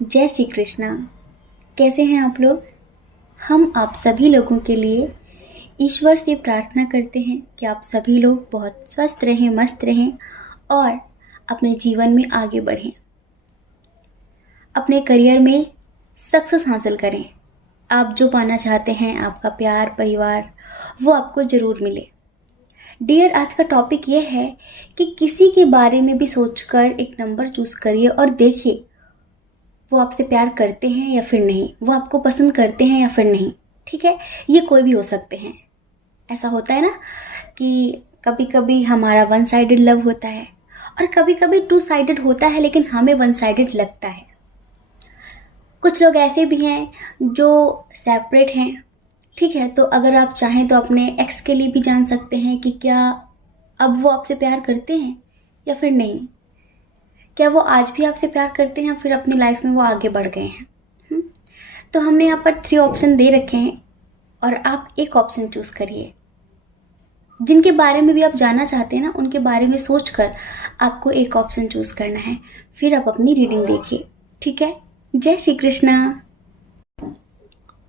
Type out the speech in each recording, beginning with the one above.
जय श्री कृष्णा। कैसे हैं आप लोग? हम आप सभी लोगों के लिए ईश्वर से प्रार्थना करते हैं कि आप सभी लोग बहुत स्वस्थ रहें, मस्त रहें और अपने जीवन में आगे बढ़ें, अपने करियर में सक्सेस हासिल करें। आप जो पाना चाहते हैं, आपका प्यार, परिवार, वो आपको ज़रूर मिले। डियर, आज का टॉपिक ये है कि किसी के बारे में भी सोचकर एक नंबर चूज़ करिए और देखिए वो आपसे प्यार करते हैं या फिर नहीं, वो आपको पसंद करते हैं या फिर नहीं। ठीक है, ये कोई भी हो सकते हैं। ऐसा होता है ना कि कभी कभी हमारा वन साइडेड लव होता है और कभी कभी टू साइडेड होता है, लेकिन हमें वन साइडेड लगता है। कुछ लोग ऐसे भी हैं जो सेपरेट हैं। ठीक है, तो अगर आप चाहें तो अपने एक्स के लिए भी जान सकते हैं कि क्या अब वो आपसे प्यार करते हैं या फिर नहीं। क्या वो आज भी आपसे प्यार करते हैं या फिर अपनी लाइफ में वो आगे बढ़ गए हैं। तो हमने यहाँ पर 3 ऑप्शन दे रखे हैं और आप एक ऑप्शन चूज करिए। जिनके बारे में भी आप जानना चाहते हैं ना, उनके बारे में सोचकर आपको एक ऑप्शन चूज करना है, फिर आप अपनी रीडिंग देखिए। ठीक है, जय श्री कृष्णा।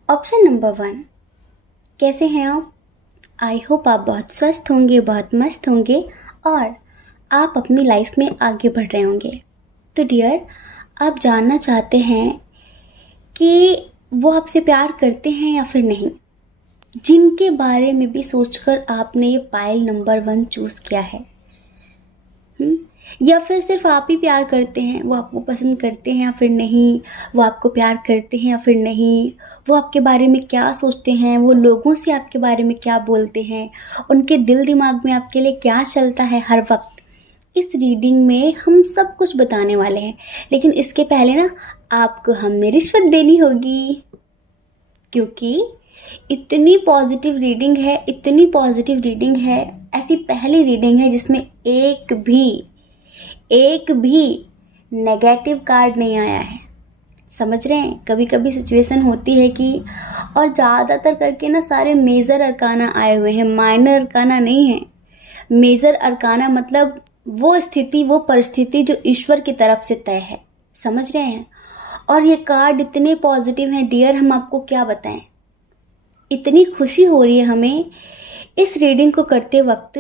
ऑप्शन नंबर 1, कैसे हैं आप? आई होप आप बहुत स्वस्थ होंगे, बहुत मस्त होंगे और आप अपनी लाइफ में आगे बढ़ रहे होंगे। तो डियर, आप जानना चाहते हैं कि वो आपसे प्यार करते हैं या फिर नहीं। जिनके बारे में भी सोचकर आपने ये पाइल नंबर 1 चूज़ किया है, या फिर सिर्फ आप ही प्यार करते हैं, वो आपको पसंद करते हैं या फिर नहीं, वो आपको प्यार करते हैं या फिर नहीं, वो आपके बारे में क्या सोचते हैं, वो लोगों से आपके बारे में क्या बोलते हैं, उनके दिल दिमाग में आपके लिए क्या चलता है हर वक्त। इस रीडिंग में हम सब कुछ बताने वाले हैं, लेकिन इसके पहले ना आपको हमने रिश्वत देनी होगी, क्योंकि इतनी पॉजिटिव रीडिंग है, इतनी पॉजिटिव रीडिंग है। ऐसी पहली रीडिंग है जिसमें एक भी नेगेटिव कार्ड नहीं आया है। समझ रहे हैं? कभी कभी सिचुएशन होती है कि, और ज़्यादातर करके ना सारे मेजर अरकाना आए हुए हैं, माइनर अरकाना नहीं है। मेजर अरकाना मतलब वो स्थिति, वो परिस्थिति जो ईश्वर की तरफ से तय है। समझ रहे हैं? और ये कार्ड इतने पॉजिटिव हैं डियर, हम आपको क्या बताएं। इतनी खुशी हो रही है हमें इस रीडिंग को करते वक्त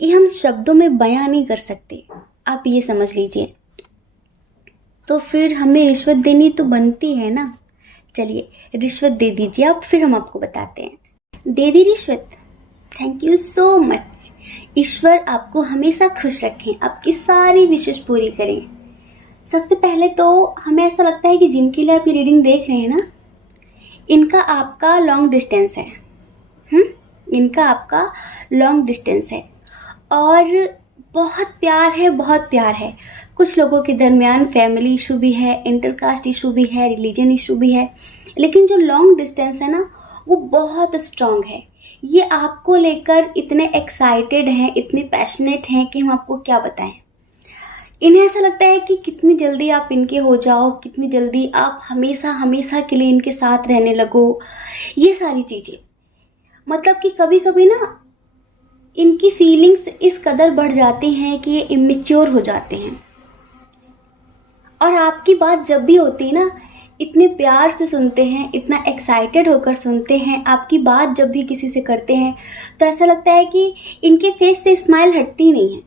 कि हम शब्दों में बयां नहीं कर सकते। आप ये समझ लीजिए। तो फिर हमें रिश्वत देनी तो बनती है ना। चलिए रिश्वत दे दीजिए आप, फिर हम आपको बताते हैं। दे दी रिश्वत। Thank you so much. ईश्वर आपको हमेशा खुश रखें, आपकी सारी विशेष पूरी करें। सबसे पहले तो हमें ऐसा लगता है कि जिनके लिए आप ये रीडिंग देख रहे हैं ना, इनका आपका लॉन्ग डिस्टेंस है। इनका आपका लॉन्ग डिस्टेंस है और बहुत प्यार है, बहुत प्यार है। कुछ लोगों के दरमियान फैमिली इशू भी है, इंटरकास्ट इशू भी है, रिलीजन इशू भी है, लेकिन जो लॉन्ग डिस्टेंस है ना, वो बहुत स्ट्रांग है। ये आपको लेकर इतने एक्साइटेड हैं, इतने पैशनेट हैं कि हम आपको क्या बताएं। इन्हें ऐसा लगता है कि कितनी जल्दी आप इनके हो जाओ, कितनी जल्दी आप हमेशा हमेशा के लिए इनके साथ रहने लगो। ये सारी चीज़ें, मतलब कि कभी कभी ना इनकी फीलिंग्स इस कदर बढ़ जाती हैं कि ये इमेच्योर हो जाते हैं। और आपकी बात जब भी होती है ना, इतने प्यार से सुनते हैं, इतना एक्साइटेड होकर सुनते हैं। आपकी बात जब भी किसी से करते हैं तो ऐसा लगता है कि इनके फेस से स्माइल हटती नहीं है।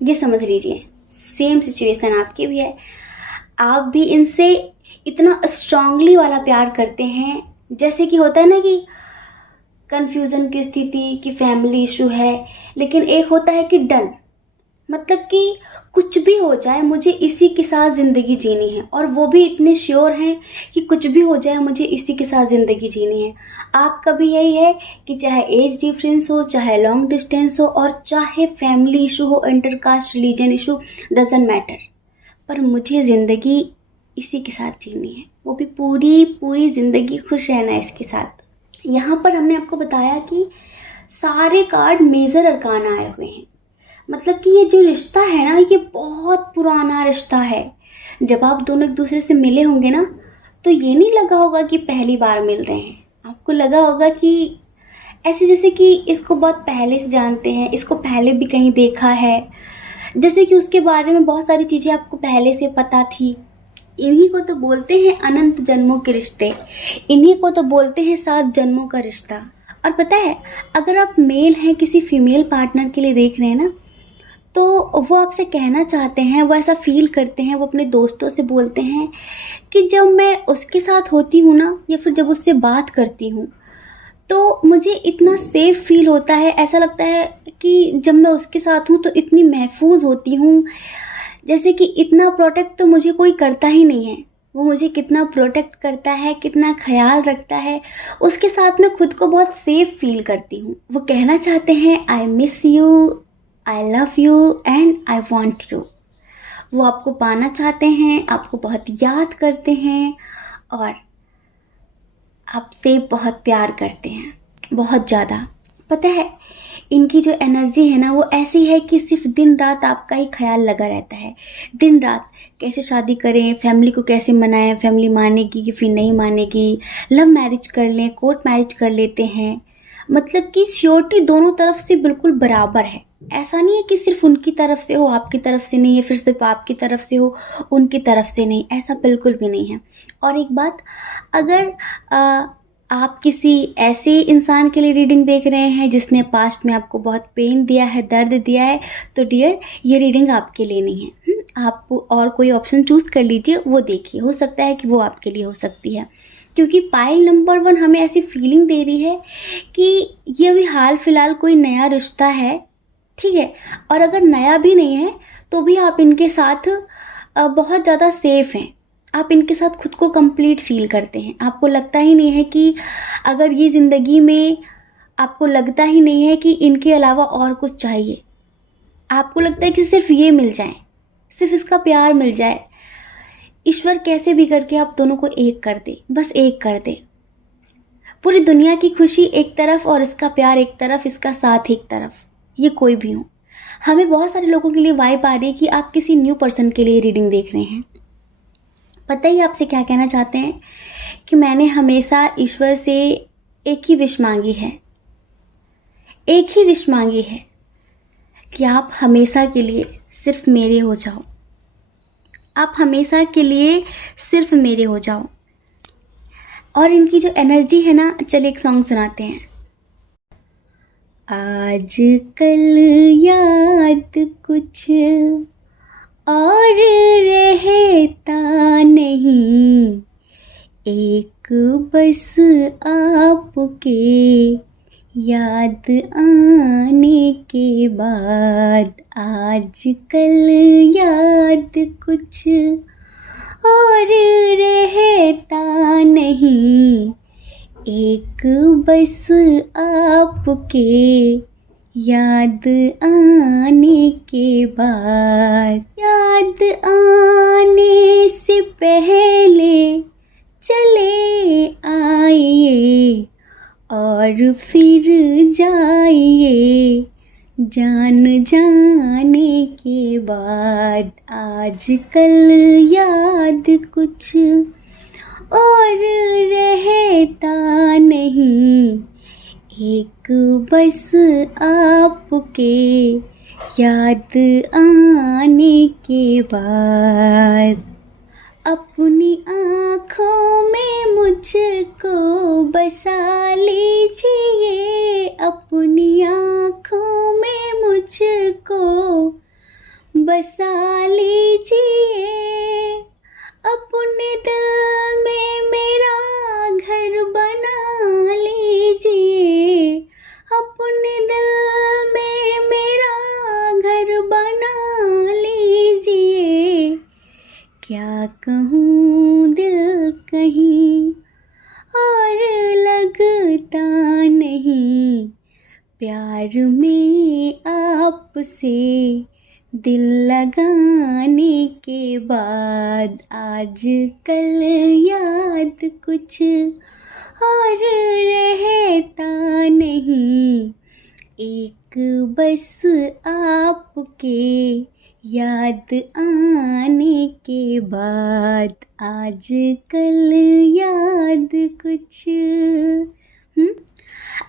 ये समझ लीजिए, सेम सिचुएशन आपकी भी है। आप भी इनसे इतना स्ट्रांगली वाला प्यार करते हैं, जैसे कि होता है ना कि कंफ्यूजन की स्थिति, कि फैमिली इशू है, लेकिन एक होता है कि डन, मतलब कि कुछ भी हो जाए मुझे इसी के साथ ज़िंदगी जीनी है। और वो भी इतने श्योर हैं कि कुछ भी हो जाए मुझे इसी के साथ ज़िंदगी जीनी है। आपका भी यही है कि चाहे एज डिफरेंस हो, चाहे लॉन्ग डिस्टेंस हो, और चाहे फैमिली इशू हो, intercaste, religion issue, doesn't matter, पर मुझे ज़िंदगी इसी के साथ जीनी है, वो भी पूरी पूरी ज़िंदगी खुश रहना है इसके साथ। यहाँ पर हमने आपको बताया कि सारे कार्ड मेजर अरकान आए हुए हैं, मतलब कि ये जो रिश्ता है ना, ये बहुत पुराना रिश्ता है। जब आप दोनों एक दूसरे से मिले होंगे ना, तो ये नहीं लगा होगा कि पहली बार मिल रहे हैं। आपको लगा होगा कि ऐसे जैसे कि इसको बहुत पहले से जानते हैं, इसको पहले भी कहीं देखा है, जैसे कि उसके बारे में बहुत सारी चीज़ें आपको पहले से पता थी। इन्हीं को तो बोलते हैं अनंत जन्मों के रिश्ते, इन्हीं को तो बोलते हैं 7 जन्मों का रिश्ता। और पता है, अगर आप मेल हैं किसी फीमेल पार्टनर के लिए देख रहे हैं ना, तो वो आपसे कहना चाहते हैं, वो ऐसा फील करते हैं, वो अपने दोस्तों से बोलते हैं कि जब मैं उसके साथ होती हूँ ना, या फिर जब उससे बात करती हूँ, तो मुझे इतना सेफ फील होता है, ऐसा लगता है कि जब मैं उसके साथ हूँ तो इतनी महफूज होती हूँ, जैसे कि इतना प्रोटेक्ट तो मुझे कोई करता ही नहीं है। वो मुझे कितना प्रोटेक्ट करता है, कितना ख्याल रखता है, उसके साथ मैं खुद को बहुत सेफ फील करती हूँ। वो कहना चाहते हैं I miss you, I love you and I want you. वो आपको पाना चाहते हैं, आपको बहुत याद करते हैं और आपसे बहुत प्यार करते हैं, बहुत ज़्यादा। पता है, इनकी जो एनर्जी है ना, वो ऐसी है कि सिर्फ दिन रात आपका ही ख्याल लगा रहता है। दिन रात कैसे शादी करें, फैमिली को कैसे मनाएं, फैमिली मानेगी कि फिर नहीं मानेगी, लव मैरिज कर लें, कोर्ट मैरिज कर लेते हैं। मतलब कि श्योरिटी दोनों तरफ से बिल्कुल बराबर है। ऐसा नहीं है कि सिर्फ उनकी तरफ से हो, आपकी तरफ से नहीं है, फिर सिर्फ आपकी तरफ से हो, उनकी तरफ से नहीं, ऐसा बिल्कुल भी नहीं है। और एक बात, अगर आप किसी ऐसे इंसान के लिए रीडिंग देख रहे हैं जिसने पास्ट में आपको बहुत पेन दिया है, दर्द दिया है, तो डियर, ये रीडिंग आपके लिए नहीं है। आप और कोई ऑप्शन चूज़ कर लीजिए, वो देखिए, हो सकता है कि वो आपके लिए हो सकती है। क्योंकि पाइल नंबर 1 हमें ऐसी फीलिंग दे रही है कि ये अभी हाल फिलहाल कोई नया रिश्ता है, ठीक है, और अगर नया भी नहीं है तो भी आप इनके साथ बहुत ज़्यादा सेफ हैं। आप इनके साथ खुद को कंप्लीट फील करते हैं। आपको लगता ही नहीं है कि अगर ये ज़िंदगी में, आपको लगता ही नहीं है कि इनके अलावा और कुछ चाहिए। आपको लगता है कि सिर्फ ये मिल जाए, सिर्फ इसका प्यार मिल जाए। ईश्वर कैसे भी करके आप दोनों को एक कर दे, बस एक कर दे। पूरी दुनिया की खुशी एक तरफ और इसका प्यार एक तरफ, इसका साथ एक तरफ, ये कोई भी हो। हमें बहुत सारे लोगों के लिए वाइब आ रही है कि आप किसी न्यू पर्सन के लिए रीडिंग देख रहे हैं। पता ही आपसे क्या कहना चाहते हैं कि मैंने हमेशा ईश्वर से एक ही विश मांगी है, एक ही विश मांगी है कि आप हमेशा के लिए सिर्फ मेरे हो जाओ, आप हमेशा के लिए सिर्फ मेरे हो जाओ। और इनकी जो एनर्जी है ना, चलिए एक सॉन्ग सुनाते हैं। आज कल याद कुछ और रहता नहीं, एक बस आपके याद आने के बाद। आज कल याद कुछ और रहता नहीं, एक बस आपके याद आने के बाद। याद आने से पहले चले आइए और फिर जाइए जान जाने के बाद। आज कल याद कुछ और रहता नहीं, एक बस आपके याद आने के बाद। अपनी आँखों में मुझको बसा लीजिए, अपनी आँखों में मुझको बसा लीजिए, अपने दिल में मेरा घर बना लीजिए, अपने दिल में मेरा घर बना लीजिए। क्या कहूँ, दिल कहीं और लगता नहीं, प्यार में आपसे दिल लगाने के बाद। आज कल याद कुछ और रहता नहीं, एक बस आपके याद आने के बाद। आज कल याद कुछ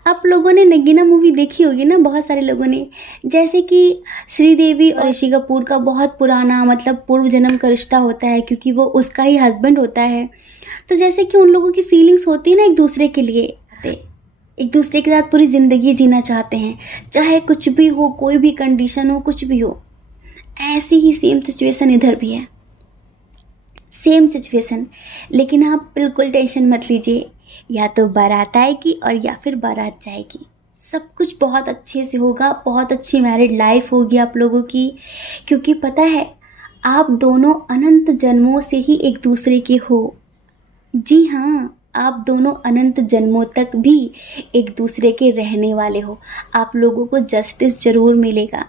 आप लोगों ने नगीना मूवी देखी होगी ना, बहुत सारे लोगों ने। जैसे कि श्रीदेवी और ऋषि कपूर का बहुत पुराना मतलब पूर्व जन्म का रिश्ता होता है, क्योंकि वो उसका ही हस्बैंड होता है। तो जैसे कि उन लोगों की फीलिंग्स होती है ना एक दूसरे के लिए, एक दूसरे के साथ पूरी ज़िंदगी जीना चाहते हैं, चाहे कुछ भी हो, कोई भी कंडीशन हो, कुछ भी हो। ऐसी ही सेम सिचुएशन इधर भी है, सेम सिचुएशन। लेकिन आप बिल्कुल टेंशन मत लीजिए, या तो बारात आएगी और या फिर बारात जाएगी। सब कुछ बहुत अच्छे से होगा, बहुत अच्छी मैरिड लाइफ होगी आप लोगों की। क्योंकि पता है, आप दोनों अनंत जन्मों से ही एक दूसरे के हो। जी हाँ, आप दोनों अनंत जन्मों तक भी एक दूसरे के रहने वाले हो। आप लोगों को जस्टिस ज़रूर मिलेगा।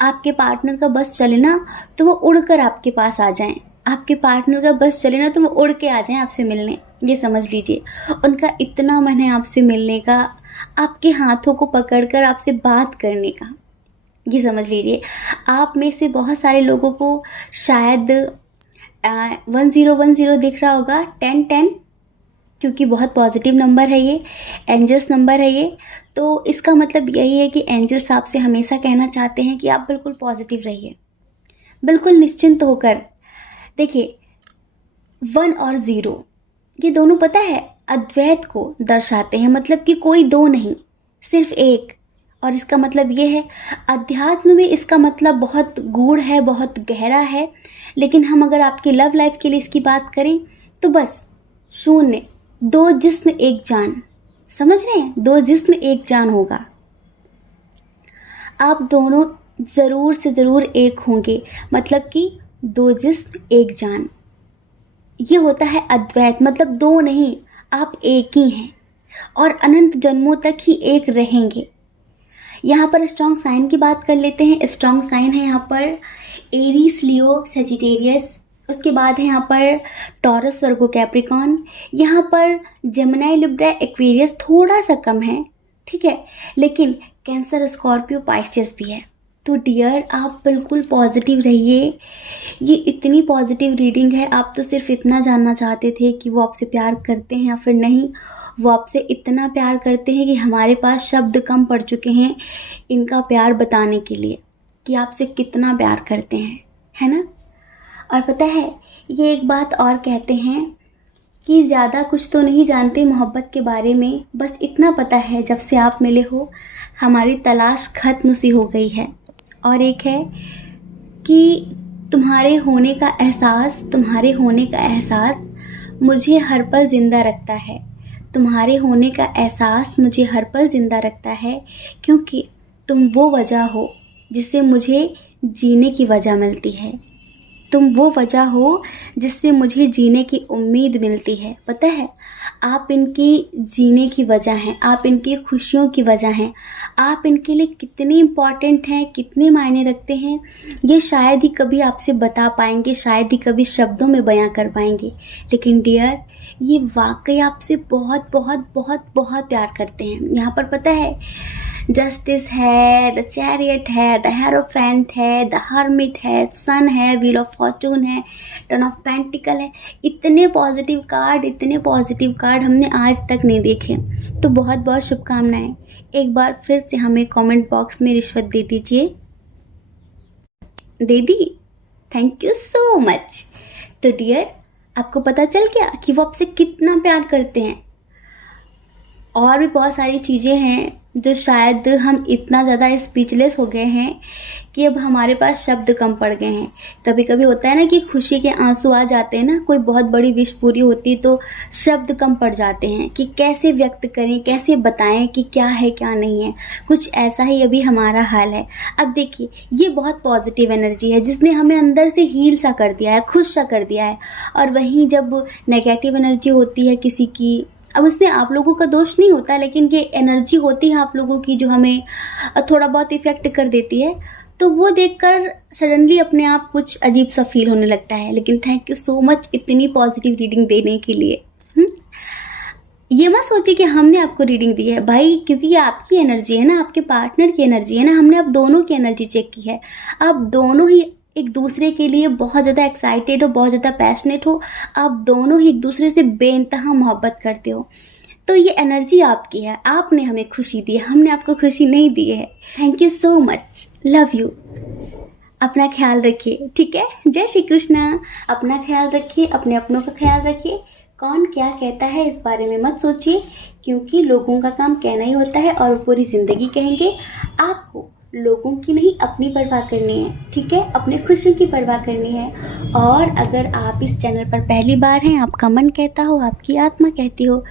आपके पार्टनर का बस चले ना तो वो उड़कर आपके पास आ जाएं। आपके पार्टनर का बस चले ना तो वो उड़ के आ जाएं आपसे मिलने। ये समझ लीजिए, उनका इतना मन है आपसे मिलने का, आपके हाथों को पकड़कर आपसे बात करने का। ये समझ लीजिए, आप में से बहुत सारे लोगों को शायद 1010 दिख रहा होगा, 1010, क्योंकि बहुत पॉजिटिव नंबर है ये, एंजल्स नंबर है ये। तो इसका मतलब यही है कि एंजल्स आपसे हमेशा कहना चाहते हैं कि आप बिल्कुल पॉजिटिव रहिए, बिल्कुल निश्चिंत होकर। देखिए, 1 और 0 ये दोनों पता है अद्वैत को दर्शाते हैं, मतलब कि कोई दो नहीं, सिर्फ एक। और इसका मतलब ये है, अध्यात्म में इसका मतलब बहुत गूढ़ है, बहुत गहरा है। लेकिन हम अगर आपकी लव लाइफ के लिए इसकी बात करें तो बस शून्य, 2 जिस्म 1 जान। समझ रहे हैं, 2 जिस्म 1 जान होगा। आप दोनों ज़रूर से ज़रूर एक होंगे, मतलब कि 2 जिस्म 1 जान। ये होता है अद्वैत, मतलब दो नहीं, आप एक ही हैं और अनंत जन्मों तक ही एक रहेंगे। यहाँ पर स्ट्रॉन्ग साइन की बात कर लेते हैं। स्ट्रॉन्ग साइन है यहाँ पर एरीज, लियो, सेजिटेरियस। उसके बाद है यहाँ पर टॉरस, वर्गो, कैप्रिकॉन। यहाँ पर जेमिनी, लिब्रा, एक्वेरियस थोड़ा सा कम है, ठीक है, लेकिन कैंसर, स्कॉर्पियो, पाइसेस भी है। तो डियर, आप बिल्कुल पॉजिटिव रहिए। ये इतनी पॉजिटिव रीडिंग है, आप तो सिर्फ इतना जानना चाहते थे कि वो आपसे प्यार करते हैं या फिर नहीं। वो आपसे इतना प्यार करते हैं कि हमारे पास शब्द कम पड़ चुके हैं इनका प्यार बताने के लिए कि आपसे कितना प्यार करते हैं, है ना। और पता है, ये एक बात और कहते हैं कि ज़्यादा कुछ तो नहीं जानते मोहब्बत के बारे में, बस इतना पता है जब से आप मिले हो हमारी तलाश खत्म सी हो गई है। और एक है कि तुम्हारे होने का एहसास मुझे हर पल ज़िंदा रखता है। तुम्हारे होने का एहसास मुझे हर पल ज़िंदा रखता है, क्योंकि तुम वो वजह हो जिससे मुझे जीने की वजह मिलती है। तुम वो वजह हो जिससे मुझे जीने की उम्मीद मिलती है। पता है, आप इनकी जीने की वजह हैं, आप इनकी खुशियों की वजह हैं। आप इनके लिए कितने इम्पॉर्टेंट हैं, कितने मायने रखते हैं, ये शायद ही कभी आपसे बता पाएंगे, शायद ही कभी शब्दों में बयां कर पाएंगे। लेकिन डियर, ये वाकई आपसे बहुत बहुत बहुत बहुत प्यार करते हैं। यहाँ पर पता है, जस्टिस है, द चैरियट है, द हेरोफेंट है, द हर्मिट है, सन है, व्हील ऑफ फॉर्चून है, टर्न ऑफ पेंटिकल है। इतने पॉजिटिव कार्ड हमने आज तक नहीं देखे। तो बहुत बहुत शुभकामनाएं। एक बार फिर से हमें कमेंट बॉक्स में रिश्वत दे दीजिए। दे दी, थैंक यू सो मच। तो डियर, आपको पता चल गया कि वो आपसे कितना प्यार करते हैं। और भी बहुत सारी चीज़ें हैं जो शायद हम इतना ज़्यादा स्पीचलेस हो गए हैं कि अब हमारे पास शब्द कम पड़ गए हैं। कभी कभी होता है ना कि खुशी के आंसू आ जाते हैं ना, कोई बहुत बड़ी विश पूरी होती है तो शब्द कम पड़ जाते हैं कि कैसे व्यक्त करें, कैसे बताएं कि क्या है क्या नहीं है। कुछ ऐसा ही अभी हमारा हाल है। अब देखिए, ये बहुत पॉजिटिव एनर्जी है जिसने हमें अंदर से हील सा कर दिया है, खुश सा कर दिया है। और वहीं जब नेगेटिव एनर्जी होती है किसी की, अब उसमें आप लोगों का दोष नहीं होता, लेकिन ये एनर्जी होती है आप लोगों की जो हमें थोड़ा बहुत इफ़ेक्ट कर देती है, तो वो देखकर सडनली अपने आप कुछ अजीब सा फील होने लगता है। लेकिन थैंक यू सो मच इतनी पॉजिटिव रीडिंग देने के लिए। ये मत सोचिए कि हमने आपको रीडिंग दी है भाई, क्योंकि ये आपकी एनर्जी है ना, आपके पार्टनर की एनर्जी है ना। हमने आप दोनों की एनर्जी चेक की है। आप दोनों ही एक दूसरे के लिए बहुत ज़्यादा एक्साइटेड हो, बहुत ज़्यादा पैशनेट हो। आप दोनों ही एक दूसरे से बेइंतहा मोहब्बत करते हो। तो ये एनर्जी आपकी है, आपने हमें खुशी दी है, हमने आपको खुशी नहीं दी है। Thank you so much, love you. अपना ख्याल रखिए, ठीक है। जय श्री कृष्णा। अपना ख्याल रखिए, अपने अपनों का ख्याल रखिए। कौन क्या कहता है इस बारे में मत सोचिए, क्योंकि लोगों का काम कहना ही होता है और वो पूरी ज़िंदगी कहेंगे। आपको लोगों की नहीं, अपनी परवाह करनी है, ठीक है। अपने खुशियों की परवाह करनी है। और अगर आप इस चैनल पर पहली बार हैं, आपका मन कहता हो, आपकी आत्मा कहती हो,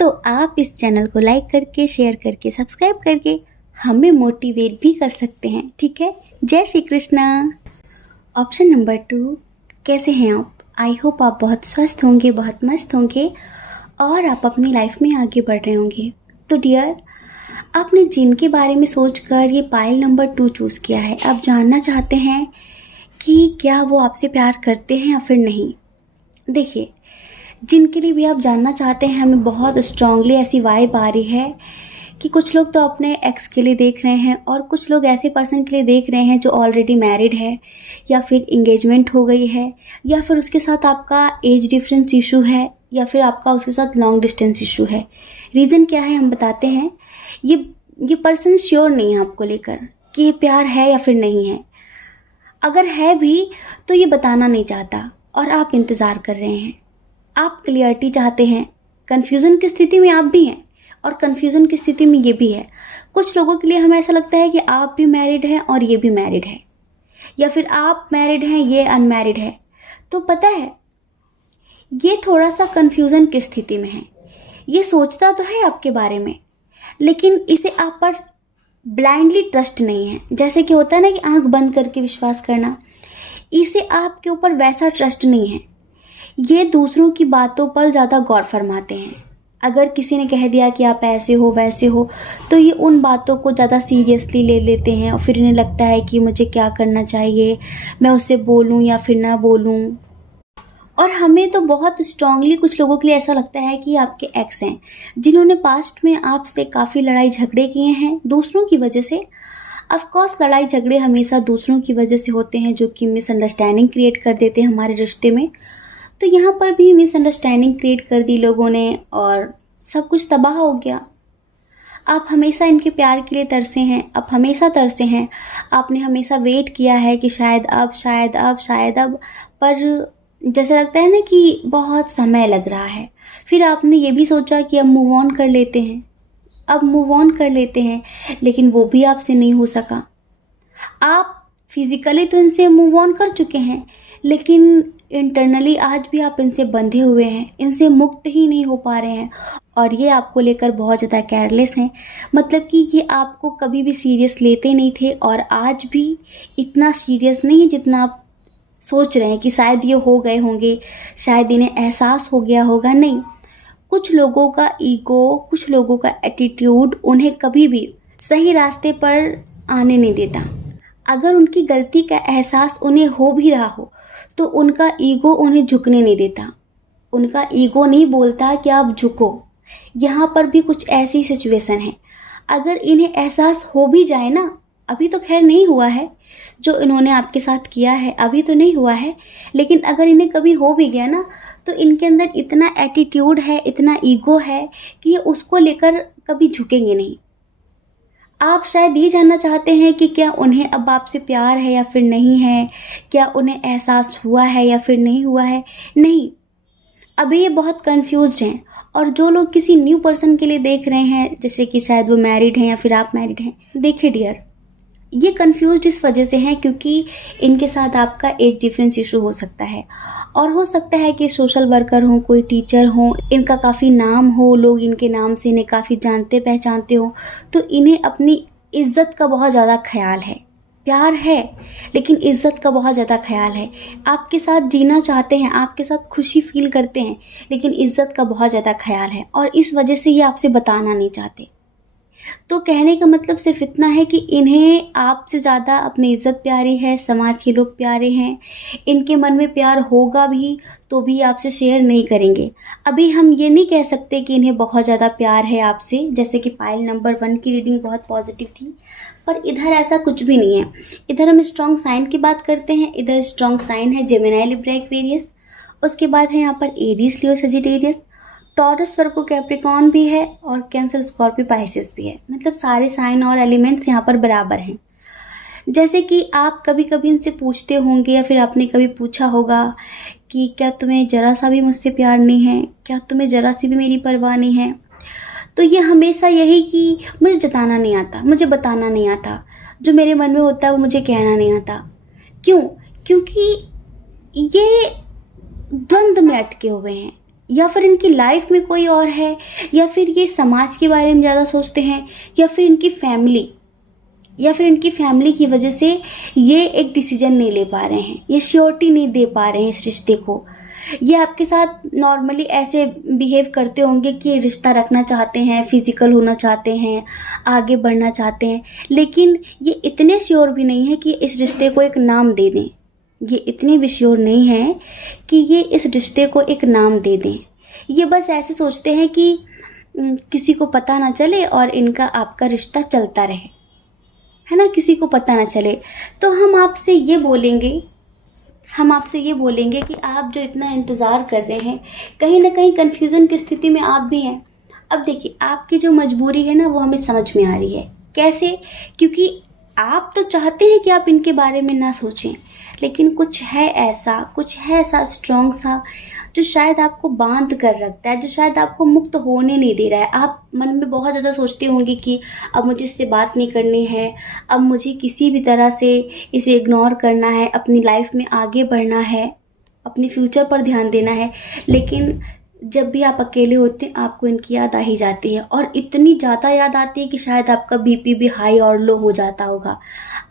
तो आप इस चैनल को लाइक करके, शेयर करके, सब्सक्राइब करके हमें मोटिवेट भी कर सकते हैं, ठीक है। जय श्री कृष्णा। ऑप्शन नंबर 2, कैसे हैं आप? आई होप आप बहुत स्वस्थ होंगे, बहुत मस्त होंगे और आप अपनी लाइफ में आगे बढ़ रहे होंगे। तो डियर, आपने जिनके बारे में सोचकर ये पाइल नंबर 2 चूज़ किया है, आप जानना चाहते हैं कि क्या वो आपसे प्यार करते हैं या फिर नहीं। देखिए, जिनके लिए भी आप जानना चाहते हैं, हमें बहुत स्ट्रांगली ऐसी वाइब आ रही है कि कुछ लोग तो अपने एक्स के लिए देख रहे हैं और कुछ लोग ऐसे पर्सन के लिए देख रहे हैं जो ऑलरेडी मैरिड है, या फिर इंगेजमेंट हो गई है, या फिर उसके साथ आपका एज डिफरेंस इशू है, या फिर आपका उसके साथ लॉन्ग डिस्टेंस इशू है। रीज़न क्या है हम बताते हैं। ये पर्सन श्योर नहीं है आपको लेकर कि ये प्यार है या फिर नहीं है। अगर है भी तो ये बताना नहीं चाहता और आप इंतज़ार कर रहे हैं। आप क्लियरिटी चाहते हैं। कन्फ्यूज़न की स्थिति में आप भी हैं और कन्फ्यूज़न की स्थिति में ये भी है। कुछ लोगों के लिए हमें ऐसा लगता है कि आप भी मैरिड हैं और ये भी मैरिड है, या फिर आप मैरिड हैं, ये अनमैरिड है। तो पता है, ये थोड़ा सा कन्फ्यूज़न की स्थिति में है। ये सोचता तो है आपके बारे में, लेकिन इसे आप पर ब्लाइंडली ट्रस्ट नहीं है। जैसे कि होता है ना कि आंख बंद करके विश्वास करना, इसे आपके ऊपर वैसा ट्रस्ट नहीं है। ये दूसरों की बातों पर ज़्यादा गौर फरमाते हैं। अगर किसी ने कह दिया कि आप ऐसे हो वैसे हो, तो ये उन बातों को ज़्यादा सीरियसली ले लेते हैं और फिर इन्हें लगता है कि मुझे क्या करना चाहिए, मैं उससे बोलूँ या फिर ना बोलूँ। और हमें तो बहुत स्ट्रांगली कुछ लोगों के लिए ऐसा लगता है कि आपके एक्स हैं जिन्होंने पास्ट में आपसे काफ़ी लड़ाई झगड़े किए हैं दूसरों की वजह से। ऑफ कोर्स लड़ाई झगड़े हमेशा दूसरों की वजह से होते हैं, जो कि मिसअंडरस्टैंडिंग क्रिएट कर देते हैं हमारे रिश्ते में। तो यहाँ पर भी मिसअंडरस्टैंडिंग क्रिएट कर दी लोगों ने और सब कुछ तबाह हो गया। आप हमेशा इनके प्यार के लिए तरसे हैं, आप हमेशा तरसे हैं। आपने हमेशा वेट किया है कि शायद अब, शायद अब, शायद अब, पर जैसा लगता है ना कि बहुत समय लग रहा है। फिर आपने ये भी सोचा कि अब मूव ऑन कर लेते हैं, अब मूव ऑन कर लेते हैं, लेकिन वो भी आपसे नहीं हो सका। आप फिजिकली तो इनसे मूव ऑन कर चुके हैं, लेकिन इंटरनली आज भी आप इनसे बंधे हुए हैं, इनसे मुक्त ही नहीं हो पा रहे हैं। और ये आपको लेकर बहुत ज़्यादा केयरलेस हैं। मतलब कि ये आपको कभी भी सीरियस लेते नहीं थे और आज भी इतना सीरियस नहीं जितना आप सोच रहे हैं कि शायद ये हो गए होंगे, शायद इन्हें एहसास हो गया होगा। नहीं, कुछ लोगों का ईगो, कुछ लोगों का एटीट्यूड उन्हें कभी भी सही रास्ते पर आने नहीं देता। अगर उनकी गलती का एहसास उन्हें हो भी रहा हो तो उनका ईगो उन्हें झुकने नहीं देता। उनका ईगो नहीं बोलता कि आप झुको। यहाँ पर भी कुछ ऐसी सिचुएशन है, अगर इन्हें एहसास हो भी जाए ना, अभी तो खैर नहीं हुआ है, जो इन्होंने आपके साथ किया है अभी तो नहीं हुआ है, लेकिन अगर इन्हें कभी हो भी गया ना, तो इनके अंदर इतना एटीट्यूड है, इतना ईगो है कि ये उसको लेकर कभी झुकेंगे नहीं। आप शायद ये जानना चाहते हैं कि क्या उन्हें अब आपसे प्यार है या फिर नहीं है, क्या उन्हें एहसास हुआ है या फिर नहीं हुआ है। नहीं, अभी ये बहुत कंफ्यूज्ड हैं। और जो लोग किसी न्यू पर्सन के लिए देख रहे हैं, जैसे कि शायद वो मैरिड हैं या फिर आप मैरिड हैं, देखिए डियर, ये कंफ्यूज्ड इस वजह से हैं क्योंकि इनके साथ आपका एज डिफरेंस इशू हो सकता है, और हो सकता है कि सोशल वर्कर हो, कोई टीचर हो, इनका काफ़ी नाम हो, लोग इनके नाम से इन्हें काफ़ी जानते पहचानते हो, तो इन्हें अपनी इज्जत का बहुत ज़्यादा ख्याल है। प्यार है लेकिन इज्जत का बहुत ज़्यादा ख्याल है। आपके साथ जीना चाहते हैं, आपके साथ खुशी फील करते हैं, लेकिन इज्जत का बहुत ज़्यादा ख्याल है और इस वजह से ये आपसे बताना नहीं चाहते। तो कहने का मतलब सिर्फ इतना है कि इन्हें आपसे ज़्यादा अपनी इज्जत प्यारी है, समाज के लोग प्यारे हैं। इनके मन में प्यार होगा भी तो भी आपसे शेयर नहीं करेंगे। अभी हम ये नहीं कह सकते कि इन्हें बहुत ज़्यादा प्यार है आपसे, जैसे कि पाइल नंबर 1 की रीडिंग बहुत पॉजिटिव थी, पर इधर ऐसा कुछ भी नहीं है। इधर हम स्ट्रॉन्ग साइन की बात करते हैं। इधर स्ट्रॉन्ग साइन है जेमिनी, लिब्रा, एक्वेरियस। उसके बाद है यहाँ पर Aries, Leo, Sagittarius. Taurus Virgo Capricorn भी है और कैंसर स्कॉर्पियो पाइसेस भी है, मतलब सारे साइन और एलिमेंट्स यहाँ पर बराबर हैं। जैसे कि आप कभी कभी इनसे पूछते होंगे या फिर आपने कभी पूछा होगा कि क्या तुम्हें ज़रा सा भी मुझसे प्यार नहीं है, क्या तुम्हें ज़रा सी भी मेरी परवाह नहीं है। तो ये हमेशा यही कि मुझे जताना नहीं आता, मुझे बताना नहीं आता, जो मेरे मन में होता है वो मुझे कहना नहीं आता। क्यों? क्योंकि ये द्वंद्व में अटके हुए हैं, या फिर इनकी लाइफ में कोई और है, या फिर ये समाज के बारे में ज़्यादा सोचते हैं, या फिर इनकी फैमिली की वजह से ये एक डिसीजन नहीं ले पा रहे हैं, ये श्योरिटी नहीं दे पा रहे हैं इस रिश्ते को। ये आपके साथ नॉर्मली ऐसे बिहेव करते होंगे कि रिश्ता रखना चाहते हैं, फिजिकल होना चाहते हैं, आगे बढ़ना चाहते हैं, लेकिन ये इतने श्योर भी नहीं है कि इस रिश्ते को एक नाम दे दें। ये इतने भी श्योर नहीं है कि ये इस रिश्ते को एक नाम दे दें। ये बस ऐसे सोचते हैं कि किसी को पता ना चले और इनका आपका रिश्ता चलता रहे, है ना, किसी को पता ना चले। तो हम आपसे ये बोलेंगे कि आप जो इतना इंतज़ार कर रहे हैं, कहीं ना कहीं कन्फ्यूज़न की स्थिति में आप भी हैं। अब देखिए, आपकी जो मजबूरी है ना, वो हमें समझ में आ रही है। कैसे? क्योंकि आप तो चाहते हैं कि आप इनके बारे में ना सोचें, लेकिन कुछ है ऐसा स्ट्रॉन्ग सा जो शायद आपको बांध कर रखता है, जो शायद आपको मुक्त होने नहीं दे रहा है। आप मन में बहुत ज़्यादा सोचते होंगे कि अब मुझे इससे बात नहीं करनी है, अब मुझे किसी भी तरह से इसे इग्नोर करना है, अपनी लाइफ में आगे बढ़ना है, अपने फ्यूचर पर ध्यान देना है। लेकिन जब भी आप अकेले होते हैं, आपको इनकी याद आ ही जाती है, और इतनी ज़्यादा याद आती है कि शायद आपका बीपी भी हाई और लो हो जाता होगा।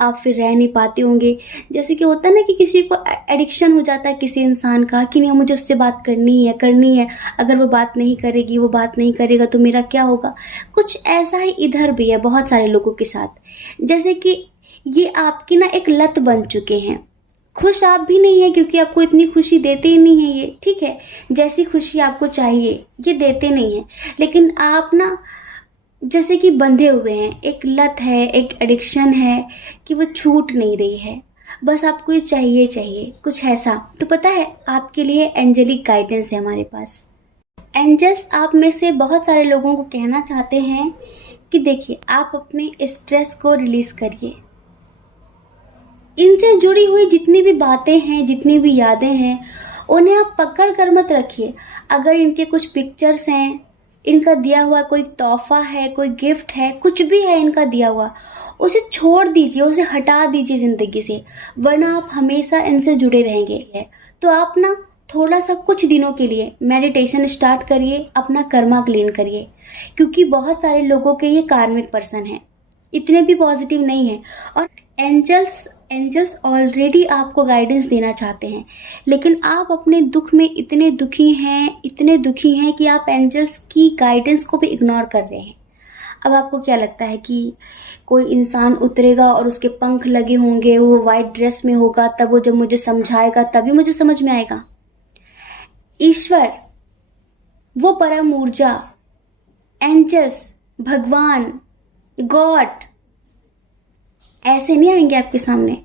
आप फिर रह नहीं पाते होंगे। जैसे कि होता है ना कि किसी को एडिक्शन हो जाता है किसी इंसान का, कि नहीं मुझे उससे बात करनी है, अगर वो बात नहीं करेगा तो मेरा क्या होगा। कुछ ऐसा ही इधर भी है बहुत सारे लोगों के साथ। जैसे कि ये आपकी ना एक लत बन चुके हैं। खुश आप भी नहीं है, क्योंकि आपको इतनी खुशी देते ही नहीं है ये, ठीक है, जैसी खुशी आपको चाहिए ये देते नहीं है। लेकिन आप ना जैसे कि बंधे हुए हैं, एक लत है, एक एडिक्शन है कि वो छूट नहीं रही है। बस आपको ये चाहिए कुछ ऐसा। तो पता है, आपके लिए एंजेलिक गाइडेंस है हमारे पास। एंजल्स आप में से बहुत सारे लोगों को कहना चाहते हैं कि देखिए, आप अपने स्ट्रेस को रिलीज़ करिए। इनसे जुड़ी हुई जितनी भी बातें हैं, जितनी भी यादें हैं, उन्हें आप पकड़ कर मत रखिए। अगर इनके कुछ पिक्चर्स हैं, इनका दिया हुआ कोई तोहफा है, कोई गिफ्ट है, कुछ भी है इनका दिया हुआ, उसे छोड़ दीजिए, उसे हटा दीजिए ज़िंदगी से, वरना आप हमेशा इनसे जुड़े रहेंगे। तो आप ना थोड़ा सा कुछ दिनों के लिए मेडिटेशन स्टार्ट करिए, अपना कर्मा क्लीन करिए, क्योंकि बहुत सारे लोगों के ये कार्मिक पर्सन हैं, इतने भी पॉजिटिव नहीं हैं। और एंजल्स ऑलरेडी आपको गाइडेंस देना चाहते हैं, लेकिन आप अपने दुख में इतने दुखी हैं कि आप एंजल्स की गाइडेंस को भी इग्नोर कर रहे हैं। अब आपको क्या लगता है कि कोई इंसान उतरेगा और उसके पंख लगे होंगे, वो वाइट ड्रेस में होगा, तब वो जब मुझे समझाएगा तभी मुझे समझ में आएगा? ईश्वर, वो परम ऊर्जा, एंजल्स, भगवान, गॉड ऐसे नहीं आएंगे आपके सामने।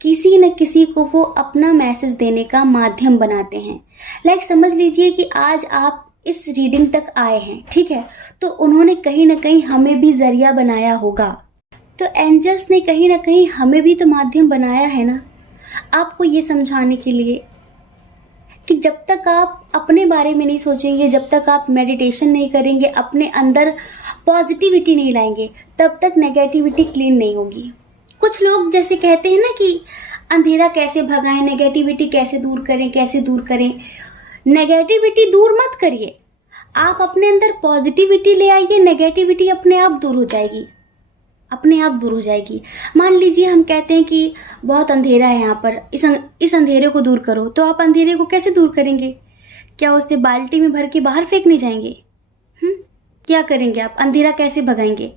किसी न किसी को वो अपना मैसेज देने का माध्यम बनाते हैं। लाइक समझ लीजिए कि आज आप इस रीडिंग तक आए हैं, ठीक है, तो उन्होंने कहीं ना कहीं हमें भी जरिया बनाया होगा। तो एंजल्स ने कहीं ना कहीं हमें भी तो माध्यम बनाया है ना, आपको ये समझाने के लिए कि जब तक आप अपने बारे में नहीं सोचेंगे, जब तक आप मेडिटेशन नहीं करेंगे, अपने अंदर पॉजिटिविटी नहीं लाएंगे, तब तक नेगेटिविटी क्लीन नहीं होगी। कुछ लोग जैसे कहते हैं ना कि अंधेरा कैसे भगाएं, नेगेटिविटी कैसे दूर करें। नेगेटिविटी दूर मत करिए, आप अपने अंदर पॉजिटिविटी ले आइए, नेगेटिविटी अपने आप दूर हो जाएगी। मान लीजिए हम कहते हैं कि बहुत अंधेरा है यहाँ पर, इस अंधेरे को दूर करो, तो आप अंधेरे को कैसे दूर करेंगे? क्या उसे बाल्टी में भर के बाहर फेंकने जाएंगे? क्या करेंगे आप? अंधेरा कैसे भगाएंगे?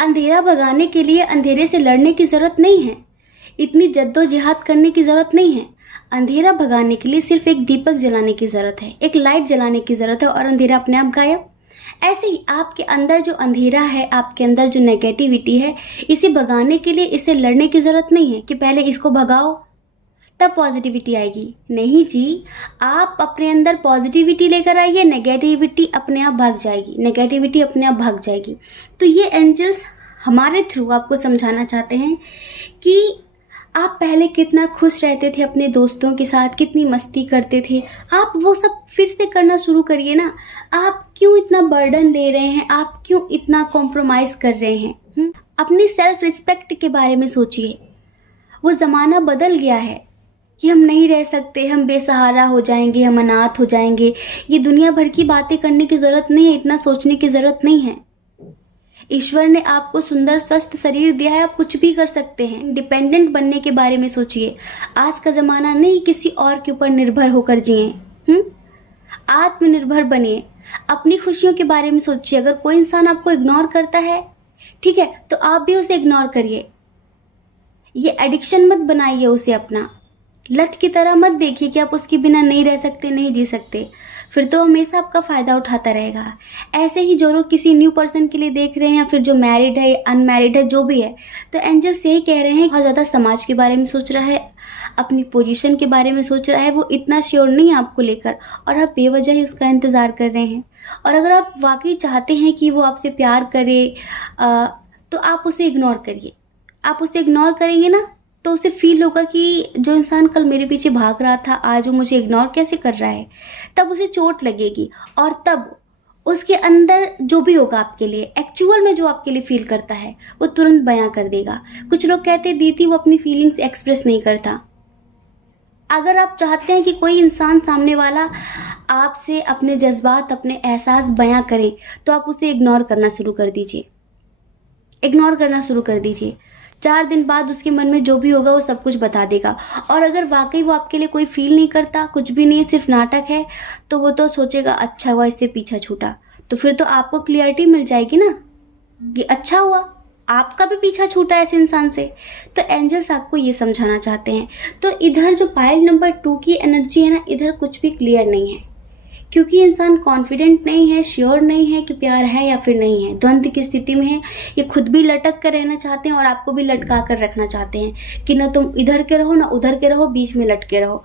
अंधेरा भगाने के लिए अंधेरे से लड़ने की ज़रूरत नहीं है, इतनी जद्दोजहद करने की ज़रूरत नहीं है। अंधेरा भगाने के लिए सिर्फ एक दीपक जलाने की ज़रूरत है, एक लाइट जलाने की ज़रूरत है, और अंधेरा अपने आप गायब। ऐसे ही आपके अंदर जो अंधेरा है, आपके अंदर जो नेगेटिविटी है, इसे भगाने के लिए, इससे लड़ने की ज़रूरत नहीं है कि पहले इसको भगाओ तब पॉजिटिविटी आएगी। नहीं जी, आप अपने अंदर पॉजिटिविटी लेकर आइए, नेगेटिविटी अपने आप भाग जाएगी, नेगेटिविटी अपने आप भाग जाएगी। तो ये एंजल्स हमारे थ्रू आपको समझाना चाहते हैं कि आप पहले कितना खुश रहते थे अपने दोस्तों के साथ, कितनी मस्ती करते थे, आप वो सब फिर से करना शुरू करिए ना। आप क्यों इतना बर्डन ले रहे हैं, आप क्यों इतना कॉम्प्रोमाइज़ कर रहे हैं? अपनी सेल्फ रिस्पेक्ट के बारे में सोचिए। वो ज़माना बदल गया है कि हम नहीं रह सकते, हम बेसहारा हो जाएंगे, हम अनाथ हो जाएंगे। ये दुनिया भर की बातें करने की ज़रूरत नहीं है, इतना सोचने की ज़रूरत नहीं है। ईश्वर ने आपको सुंदर स्वस्थ शरीर दिया है, आप कुछ भी कर सकते हैं। इंडिपेंडेंट बनने के बारे में सोचिए। आज का ज़माना नहीं किसी और के ऊपर निर्भर होकर जिए। आत्मनिर्भर बनिए। अपनी खुशियों के बारे में सोचिए। अगर कोई इंसान आपको इग्नोर करता है, ठीक है, तो आप भी उसे इग्नोर करिए। ये एडिक्शन मत बनाइए उसे अपना, लत की तरह मत देखिए कि आप उसके बिना नहीं रह सकते, नहीं जी सकते। फिर तो हमेशा आपका फ़ायदा उठाता रहेगा। ऐसे ही जो लोग किसी न्यू पर्सन के लिए देख रहे हैं, या फिर जो मैरिड है, अनमैरिड है, जो भी है, तो एंजल्स यही कह रहे हैं, बहुत ज़्यादा समाज के बारे में सोच रहा है, अपनी पोजीशन के बारे में सोच रहा है, वो इतना श्योर नहीं है आपको लेकर, और आप बेवजह ही उसका इंतज़ार कर रहे हैं। और अगर आप वाकई चाहते हैं कि वो आपसे प्यार करे, तो आप उसे इग्नोर करिए। आप उसे इग्नोर करेंगे ना, तो उसे फील होगा कि जो इंसान कल मेरे पीछे भाग रहा था, आज वो मुझे इग्नोर कैसे कर रहा है। तब उसे चोट लगेगी, और तब उसके अंदर जो भी होगा आपके लिए, एक्चुअल में जो आपके लिए फील करता है, वो तुरंत बयां कर देगा। कुछ लोग कहते हैं दीदी वो अपनी फीलिंग्स एक्सप्रेस नहीं करता। अगर आप चाहते हैं कि कोई इंसान सामने वाला आपसे अपने जज्बात, अपने एहसास बयां करे, तो आप उसे इग्नोर करना शुरू कर दीजिए। इग्नोर करना शुरू कर दीजिए। 4 दिन बाद उसके मन में जो भी होगा वो सब कुछ बता देगा। और अगर वाकई वो आपके लिए कोई फील नहीं करता, कुछ भी नहीं, सिर्फ नाटक है, तो वो तो सोचेगा अच्छा हुआ इससे पीछा छूटा। तो फिर तो आपको क्लियरिटी मिल जाएगी ना कि अच्छा हुआ आपका भी पीछा छूटा ऐसे इंसान से। तो एंजल्स आपको ये समझाना चाहते हैं। तो इधर जो पाइल नंबर 2 की एनर्जी है ना, इधर कुछ भी क्लियर नहीं है, क्योंकि इंसान कॉन्फिडेंट नहीं है, श्योर नहीं है कि प्यार है या फिर नहीं है, द्वंद्व की स्थिति में है। ये खुद भी लटक कर रहना चाहते हैं और आपको भी लटका कर रखना चाहते हैं कि ना तुम इधर के रहो ना उधर के रहो, बीच में लटके रहो।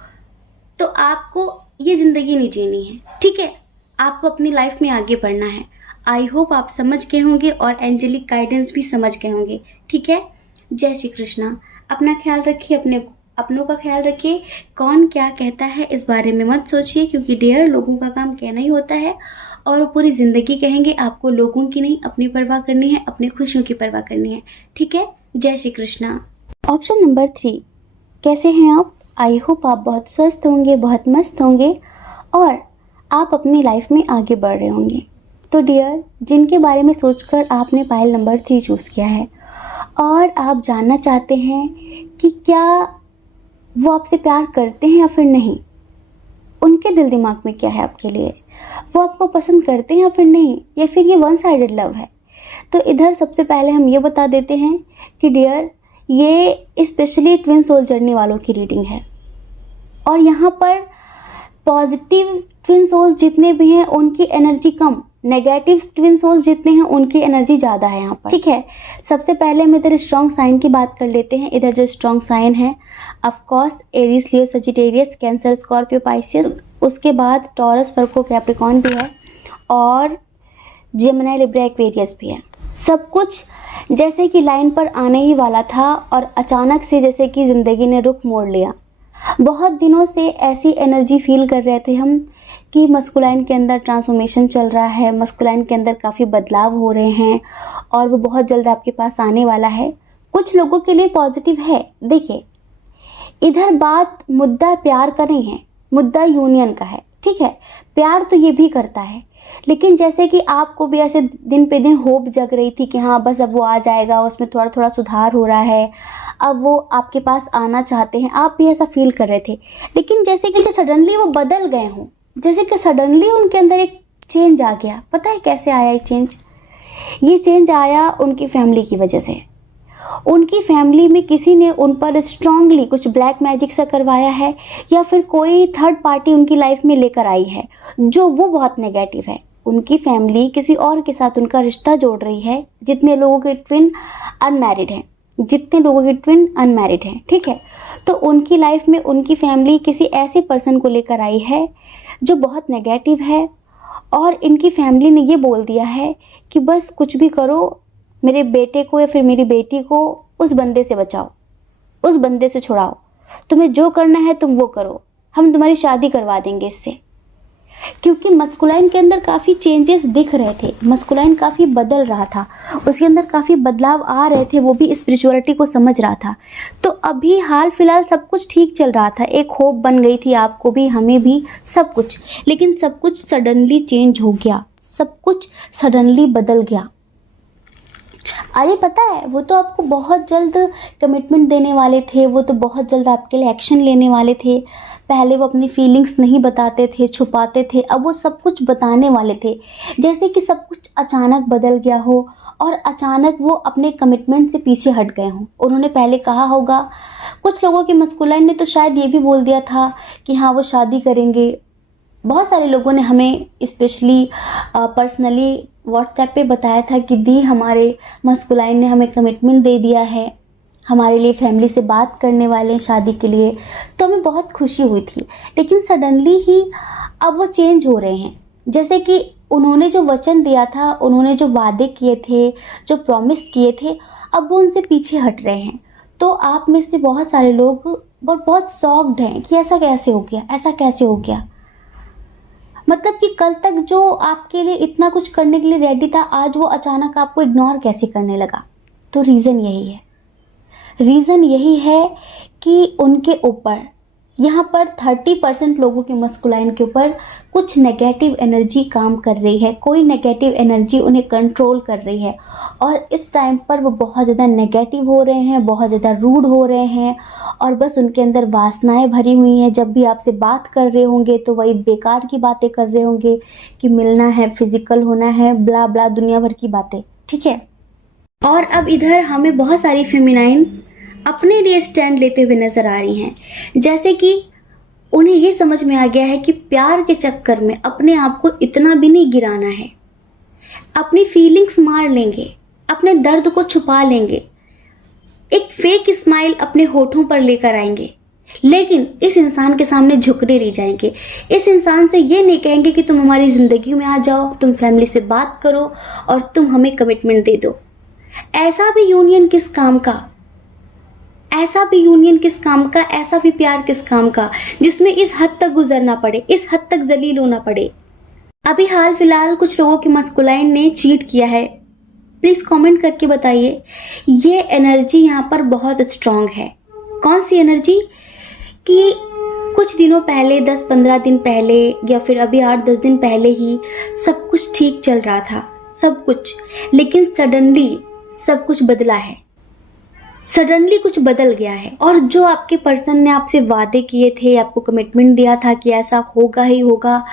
तो आपको ये ज़िंदगी नहीं जीनी है, ठीक है, आपको अपनी लाइफ में आगे बढ़ना है। आई होप आप समझ गए होंगे और एंजेलिक गाइडेंस भी समझ गए होंगे, ठीक है। जय श्री कृष्णा। अपना ख्याल रखिए, अपनों का ख्याल रखिए। कौन क्या कहता है इस बारे में मत सोचिए, क्योंकि डियर लोगों का काम कहना ही होता है, और पूरी ज़िंदगी कहेंगे। आपको लोगों की नहीं, अपनी परवाह करनी है, अपनी खुशियों की परवाह करनी है, ठीक है। जय श्री कृष्णा। ऑप्शन नंबर 3, कैसे हैं आप? आई होप आप बहुत स्वस्थ होंगे, बहुत मस्त होंगे, और आप अपनी लाइफ में आगे बढ़ रहे होंगे। तो डियर, जिनके बारे में सोचकर आपने पाइल नंबर 3 चूज़ किया है, और आप जानना चाहते हैं कि क्या वो आपसे प्यार करते हैं या फिर नहीं, उनके दिल दिमाग में क्या है आपके लिए, वो आपको पसंद करते हैं या फिर नहीं, या फिर ये वन साइडेड लव है। तो इधर सबसे पहले हम ये बता देते हैं कि डियर, ये स्पेशली ट्विन सोल जर्नी वालों की रीडिंग है, और यहाँ पर पॉजिटिव ट्विन सोल जितने भी हैं उनकी एनर्जी कम, नेगेटिव ट्विन सोल्स जितने हैं उनकी एनर्जी ज़्यादा है यहाँ पर, ठीक है। सबसे पहले हम इधर स्ट्रॉन्ग साइन की बात कर लेते हैं। इधर जो स्ट्रॉन्ग साइन है, of course Aries, Leo, Sagittarius, Cancer, Scorpio, Pisces, उसके बाद टॉरस, वर्गो, कैप्रिकॉर्न भी है, और जेमिनी, लिब्रा, एक्वेरियस भी है। सब कुछ जैसे कि लाइन पर आने ही वाला था, और अचानक से जैसे कि ज़िंदगी ने रुख मोड़ लिया। बहुत दिनों से ऐसी एनर्जी फील कर रहे थे हम कि मस्कुलाइन के अंदर ट्रांसफॉर्मेशन चल रहा है, मस्कुलाइन के अंदर काफ़ी बदलाव हो रहे हैं, और वो बहुत जल्द आपके पास आने वाला है। कुछ लोगों के लिए पॉजिटिव है। देखिए, इधर बात मुद्दा प्यार का नहीं है, मुद्दा यूनियन का है, ठीक है। प्यार तो ये भी करता है, लेकिन जैसे कि आपको भी ऐसे दिन पे दिन होप जग रही थी कि हाँ बस अब वो आ जाएगा, उसमें थोड़ा थोड़ा सुधार हो रहा है, अब वो आपके पास आना चाहते हैं, आप भी ऐसा फील कर रहे थे। लेकिन जैसे कि सडनली वो बदल गए हों, जैसे कि सडनली उनके अंदर एक चेंज आ गया। पता है कैसे आया ये चेंज? ये चेंज आया उनकी फैमिली की वजह से। उनकी फैमिली में किसी ने उन पर स्ट्रांगली कुछ ब्लैक मैजिक सा करवाया है, या फिर कोई थर्ड पार्टी उनकी लाइफ में लेकर आई है जो वो बहुत नेगेटिव है। उनकी फैमिली किसी और के साथ उनका रिश्ता जोड़ रही है। जितने लोगों के ट्विन अनमैरिड हैं, ठीक है, तो उनकी लाइफ में उनकी फैमिली किसी ऐसे पर्सन को लेकर आई है जो बहुत नेगेटिव है, और इनकी फैमिली ने ये बोल दिया है कि बस कुछ भी करो, मेरे बेटे को या फिर मेरी बेटी को उस बंदे से बचाओ, उस बंदे से छुड़ाओ, तुम्हें जो करना है तुम वो करो, हम तुम्हारी शादी करवा देंगे इससे। क्योंकि मस्कुलाइन के अंदर काफ़ी चेंजेस दिख रहे थे, मस्कुलाइन काफ़ी बदल रहा था, उसके अंदर काफ़ी बदलाव आ रहे थे, वो भी स्पिरिचुअलिटी को समझ रहा था। तो अभी हाल फिलहाल सब कुछ ठीक चल रहा था, एक होप बन गई थी आपको भी, हमें भी, सब कुछ। लेकिन सब कुछ सडनली चेंज हो गया, सब कुछ सडनली बदल गया। अरे पता है, वो तो आपको बहुत जल्द कमिटमेंट देने वाले थे, वो तो बहुत जल्द आपके लिए एक्शन लेने वाले थे। पहले वो अपनी फीलिंग्स नहीं बताते थे, छुपाते थे, अब वो सब कुछ बताने वाले थे। जैसे कि सब कुछ अचानक बदल गया हो और अचानक वो अपने कमिटमेंट से पीछे हट गए हों। उन्होंने पहले कहा होगा, कुछ लोगों के मस्कुलाइन ने तो शायद ये भी बोल दिया था कि हाँ वो शादी करेंगे। बहुत सारे लोगों ने हमें स्पेशली पर्सनली व्हाट्सएप पे बताया था कि दी, हमारे मस्कुलाइन ने हमें कमिटमेंट दे दिया है, हमारे लिए फैमिली से बात करने वाले हैं शादी के लिए। तो हमें बहुत खुशी हुई थी। लेकिन सडनली ही अब वो चेंज हो रहे हैं। जैसे कि उन्होंने जो वचन दिया था, उन्होंने जो वादे किए थे, जो प्रॉमिस किए थे, अब वो उनसे पीछे हट रहे हैं। तो आप में से बहुत सारे लोग बहुत शॉक्ड हैं कि ऐसा कैसे हो गया, ऐसा कैसे हो गया। मतलब कि कल तक जो आपके लिए इतना कुछ करने के लिए रेडी था, आज वो अचानक आपको इग्नोर कैसे करने लगा। तो रीज़न यही है कि उनके ऊपर, यहाँ पर 30% लोगों के मस्कुलाइन के ऊपर कुछ नेगेटिव एनर्जी काम कर रही है, कोई नेगेटिव एनर्जी उन्हें कंट्रोल कर रही है। और इस टाइम पर वो बहुत ज़्यादा नेगेटिव हो रहे हैं, बहुत ज़्यादा रूड हो रहे हैं, और बस उनके अंदर वासनाएं भरी हुई हैं। जब भी आपसे बात कर रहे होंगे तो वही बेकार की बातें कर रहे होंगे कि मिलना है, फिजिकल होना है, ब्ला ब्ला, दुनिया भर की बातें, ठीक है। और अब इधर हमें बहुत सारी फेमिनाइन अपने लिए स्टैंड लेते हुए नजर आ रही हैं। जैसे कि उन्हें ये समझ में आ गया है कि प्यार के चक्कर में अपने आप को इतना भी नहीं गिराना है। अपनी फीलिंग्स मार लेंगे, अपने दर्द को छुपा लेंगे, एक फेक स्माइल अपने होठों पर लेकर आएंगे, लेकिन इस इंसान के सामने झुकने नहीं जाएंगे। इस इंसान से ये नहीं कहेंगे कि तुम हमारी ज़िंदगी में आ जाओ, तुम फैमिली से बात करो और तुम हमें कमिटमेंट दे दो। ऐसा भी यूनियन किस काम का, ऐसा भी यूनियन किस काम का, ऐसा भी प्यार किस काम का, जिसमें इस हद तक गुजरना पड़े, इस हद तक जलील होना पड़े। अभी हाल फिलहाल कुछ लोगों की मस्कुलाइन ने चीट किया है, प्लीज कमेंट करके बताइए। ये एनर्जी यहाँ पर बहुत स्ट्रांग है। कौन सी एनर्जी? कि कुछ दिनों पहले, 10-15 दिन पहले, या फिर अभी 8-10 दिन पहले ही सब कुछ ठीक चल रहा था, सब कुछ, लेकिन सडनली सब कुछ बदला है, सडनली कुछ बदल गया है। और जो आपके पर्सन ने आपसे वादे किए थे, आपको कमिटमेंट दिया था कि ऐसा होगा ही होगा,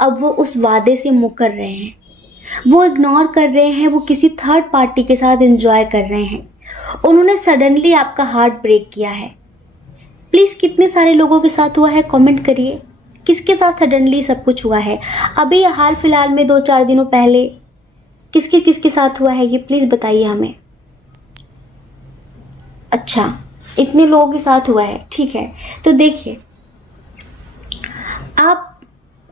अब वो उस वादे से मुकर रहे हैं, वो इग्नोर कर रहे हैं, वो किसी थर्ड पार्टी के साथ एंजॉय कर रहे हैं। उन्होंने सडनली आपका हार्ट ब्रेक किया है। प्लीज़ कितने सारे लोगों के साथ हुआ है कमेंट करिए, किसके साथ सडनली सब कुछ हुआ है। अभी हाल फिलहाल में 2-4 दिनों पहले किसके किसके साथ हुआ है, ये प्लीज़ बताइए हमें। अच्छा, इतने लोगों के साथ हुआ है, ठीक है। तो देखिए,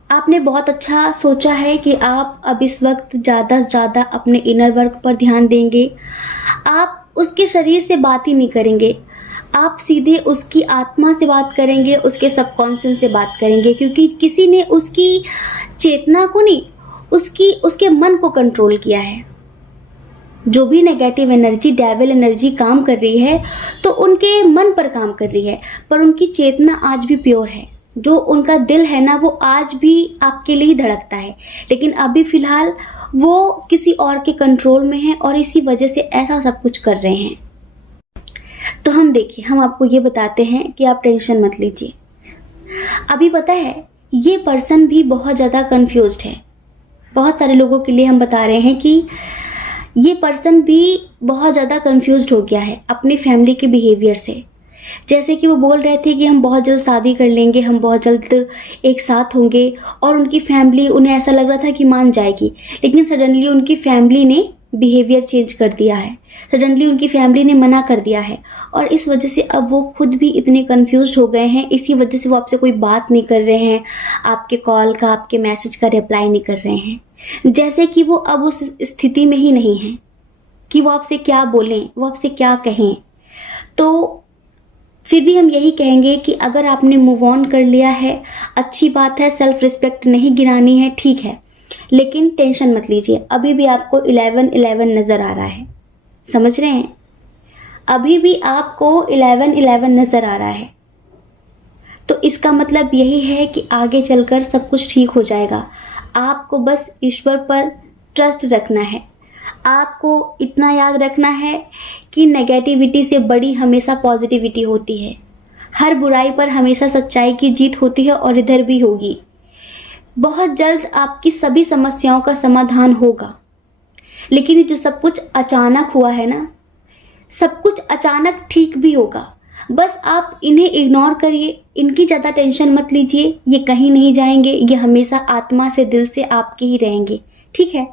आपने बहुत अच्छा सोचा है कि आप अब इस वक्त ज़्यादा से ज़्यादा अपने इनर वर्क पर ध्यान देंगे। आप उसके शरीर से बात ही नहीं करेंगे, आप सीधे उसकी आत्मा से बात करेंगे, उसके सबकॉन्शियस से बात करेंगे, क्योंकि किसी ने उसकी चेतना को नहीं, उसके मन को कंट्रोल किया है। जो भी नेगेटिव एनर्जी, डेविल एनर्जी काम कर रही है तो उनके मन पर काम कर रही है, पर उनकी चेतना आज भी प्योर है। जो उनका दिल है ना, वो आज भी आपके लिए ही धड़कता है, लेकिन अभी फिलहाल वो किसी और के कंट्रोल में है और इसी वजह से ऐसा सब कुछ कर रहे हैं। तो हम आपको ये बताते हैं कि आप टेंशन मत लीजिए। अभी पता है, ये पर्सन भी बहुत ज़्यादा कंफ्यूज्ड है। बहुत सारे लोगों के लिए हम बता रहे हैं कि ये पर्सन भी बहुत ज़्यादा कंफ्यूज्ड हो गया है अपनी फैमिली के बिहेवियर से। जैसे कि वो बोल रहे थे कि हम बहुत जल्द शादी कर लेंगे, हम बहुत जल्द एक साथ होंगे, और उनकी फैमिली, उन्हें ऐसा लग रहा था कि मान जाएगी, लेकिन सडनली उनकी फैमिली ने बिहेवियर चेंज कर दिया है, सडनली उनकी फैमिली ने मना कर दिया है, और इस वजह से अब वो खुद भी इतने कंफ्यूज हो गए हैं। इसी वजह से वो आपसे कोई बात नहीं कर रहे हैं, आपके कॉल का, आपके मैसेज का रिप्लाई नहीं कर रहे हैं, जैसे कि वो अब उस स्थिति में ही नहीं हैं कि वो आपसे क्या बोलें, वो आपसे क्या कहें। तो फिर भी हम यही कहेंगे कि अगर आपने मूव ऑन कर लिया है, अच्छी बात है, सेल्फ रिस्पेक्ट नहीं गिरानी है, ठीक है, लेकिन टेंशन मत लीजिए, अभी भी आपको 11-11 नज़र आ रहा है, समझ रहे हैं? अभी भी आपको 11-11 नज़र आ रहा है। तो इसका मतलब यही है कि आगे चलकर सब कुछ ठीक हो जाएगा। आपको बस ईश्वर पर ट्रस्ट रखना है। आपको इतना याद रखना है कि नेगेटिविटी से बड़ी हमेशा पॉजिटिविटी होती है। हर बुराई पर हमेशा सच्चाई की जीत होती है, और इधर भी होगी। बहुत जल्द आपकी सभी समस्याओं का समाधान होगा। लेकिन ये जो सब कुछ अचानक हुआ है ना, सब कुछ अचानक ठीक भी होगा। बस आप इन्हें इग्नोर करिए, इनकी ज़्यादा टेंशन मत लीजिए, ये कहीं नहीं जाएंगे, ये हमेशा आत्मा से, दिल से आपके ही रहेंगे, ठीक है?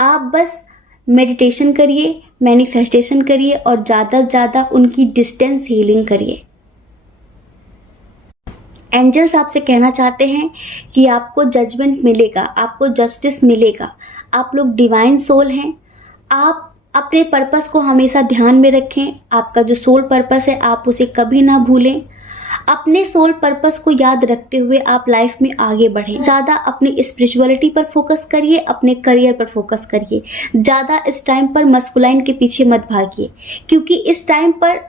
आप बस मेडिटेशन करिए, मैनिफेस्टेशन करिए, और ज़्यादा से ज़्यादा उनकी डिस्टेंस हीलिंग करिए। एंजल्स आपसे कहना चाहते हैं कि आपको जजमेंट मिलेगा, आपको जस्टिस मिलेगा। आप लोग डिवाइन सोल हैं। आप अपने पर्पस को हमेशा ध्यान में रखें। आपका जो सोल पर्पस है, आप उसे कभी ना भूलें। अपने सोल पर्पस को याद रखते हुए आप लाइफ में आगे बढ़ें। ज़्यादा अपनी स्पिरिचुअलिटी पर फोकस करिए, अपने करियर पर फोकस करिए। ज़्यादा इस टाइम पर मस्कुलाइन के पीछे मत भागिए, क्योंकि इस टाइम पर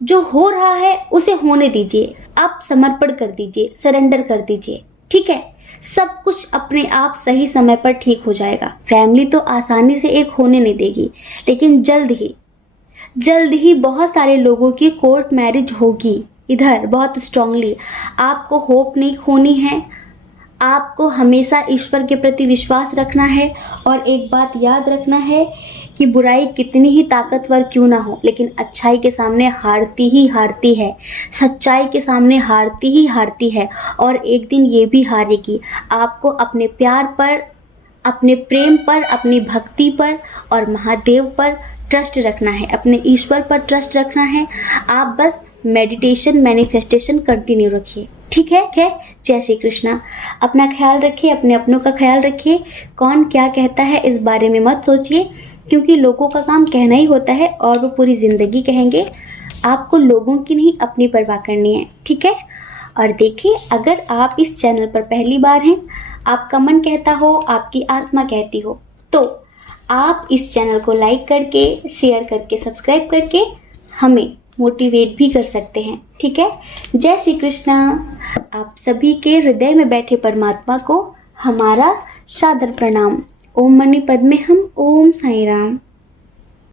जो हो रहा है उसे होने दीजिए। आप समर्पण कर दीजिए, सरेंडर कर दीजिए, ठीक है? सब कुछ अपने आप सही समय पर ठीक हो जाएगा। फैमिली तो आसानी से एक होने नहीं देगी, लेकिन जल्द ही बहुत सारे लोगों की कोर्ट मैरिज होगी इधर, बहुत स्ट्रांगली। आपको होप नहीं खोनी है, आपको हमेशा ईश्वर के प्रति विश्वास रखना है, और एक बात याद रखना है कि बुराई कितनी ही ताकतवर क्यों ना हो, लेकिन अच्छाई के सामने हारती ही हारती है, सच्चाई के सामने हारती ही हारती है, और एक दिन ये भी हारेगी। आपको अपने प्यार पर, अपने प्रेम पर, अपनी भक्ति पर और महादेव पर ट्रस्ट रखना है, अपने ईश्वर पर ट्रस्ट रखना है। आप बस मेडिटेशन, मैनिफेस्टेशन कंटिन्यू रखिए, ठीक है? जय श्री कृष्णा। अपना ख्याल रखिए, अपने अपनों का ख्याल रखिए। कौन क्या कहता है इस बारे में मत सोचिए, क्योंकि लोगों का काम कहना ही होता है, और वो पूरी ज़िंदगी कहेंगे। आपको लोगों की नहीं, अपनी परवाह करनी है, ठीक है? और देखिए, अगर आप इस चैनल पर पहली बार हैं, आपका मन कहता हो, आपकी आत्मा कहती हो, तो आप इस चैनल को लाइक करके, शेयर करके, सब्सक्राइब करके हमें मोटिवेट भी कर सकते हैं, ठीक है? जय श्री कृष्णा। आप सभी के हृदय में बैठे परमात्मा को हमारा सादर प्रणाम। ओम मणि पद्मे हम, ओम साईं राम।